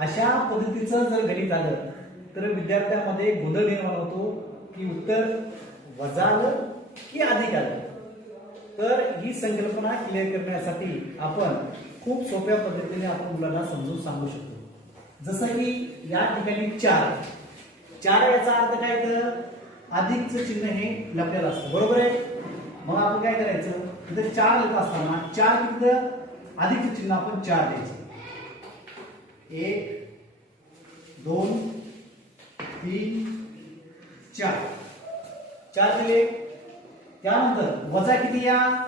अशा पद्धतीचं जर गणित आलं तर विद्यार्थ्यांमध्ये गोंधळ निर्माण होतो की उत्तर वजा आलं की अधिक आलं. तर ही संकल्पना क्लिअर करण्यासाठी आपण खूप सोप्या पद्धतीने आपण मुलांना समजून सांगू शकतो. जसं की या ठिकाणी चार. चार याचा अर्थ काय तर अधिकचं चिन्ह हे लपलेलं असतं. बरोबर आहे? मग आपण काय करायचं? इथं चार लिहित असताना चार तिथं अधिकचं चिन्ह आपण चार द्यायचं. एक दोन तीन चार. चार दिले. त्यानंतर वजा किती या?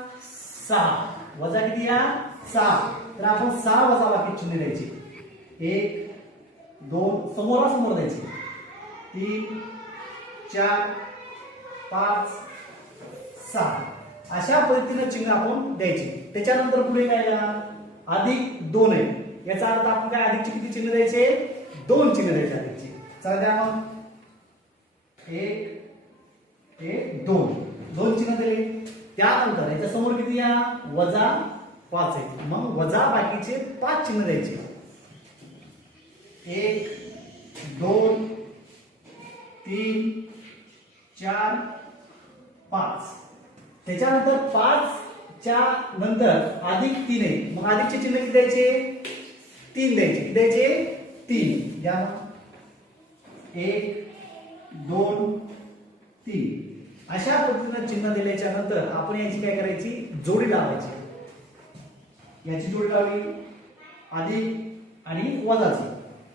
सहा. वजा किती या? सहा. तर आपण सहा वजा बाकी चिन्ह द्यायचे. एक दोन समोरासमोर द्यायचे. तीन चार पाच सहा. अशा पद्धतीनं चिन्ह आपण द्यायचे. त्याच्यानंतर पुढे काय येणार? अधिक दोन आहे. याचा अर्थ आपण काय अधिकचे किती चिन्ह द्यायचे? दोन चिन्ह द्यायचे अधिकचे. चला द्या मग. एक एक दोन. दोन चिन्ह दिले. त्यानंतर याच्या समोर किती या? वजा पाच आहे मग वजा बाकीचे पाच चिन्ह द्यायचे. एक दोन तीन चार पाच. त्याच्यानंतर पाच च्या नंतर अधिक तीन आहे मग अधिकचे चिन्ह किती द्यायचे? तीन द्यायचे. किती द्यायचे तीन. द्या एक दोन तीन. अशा पद्धतीनं चिन्ह दिल्याच्या नंतर आपण याची काय करायची? जोडी लावायची. याची जोडी लावली. अधिक आणि वजाची.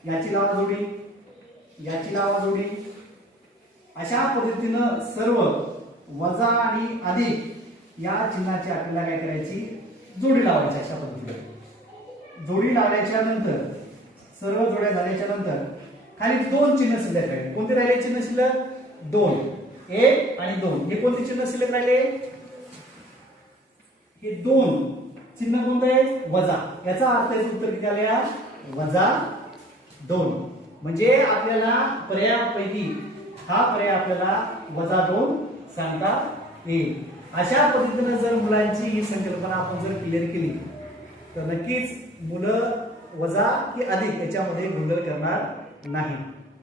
याची लावा जोडी. याची लावा जोडी. अशा पद्धतीनं सर्व वजा आणि अधिक या चिन्हाची आपल्याला काय करायची? जोडी लावायची अशा पद्धतीने. जोडी लावल्याच्या नंतर सर्व जोड्या झाल्याच्यानंतर खाली दोन चिन्ह शिल्लक राहिले कोणते राहिले चिन्ह शिल्लक? दोन. एक आणि दोन. हे कोणते चिन्ह शिल्लक राहिले? हे दोन चिन्ह कोणतं आहे वजा. याचा अर्थ याचं उत्तर किती आले वजा दोन. म्हणजे आपल्याला पर्यायापैकी हा पर्याय आपल्याला वजा दोन सांगता येईल. अशा पद्धतीनं जर मुलांची ही संकल्पना आपण जर क्लिअर केली तर नक्कीच मुलं वजा की अधिक याच्यामध्ये गोंधळ करणार नाही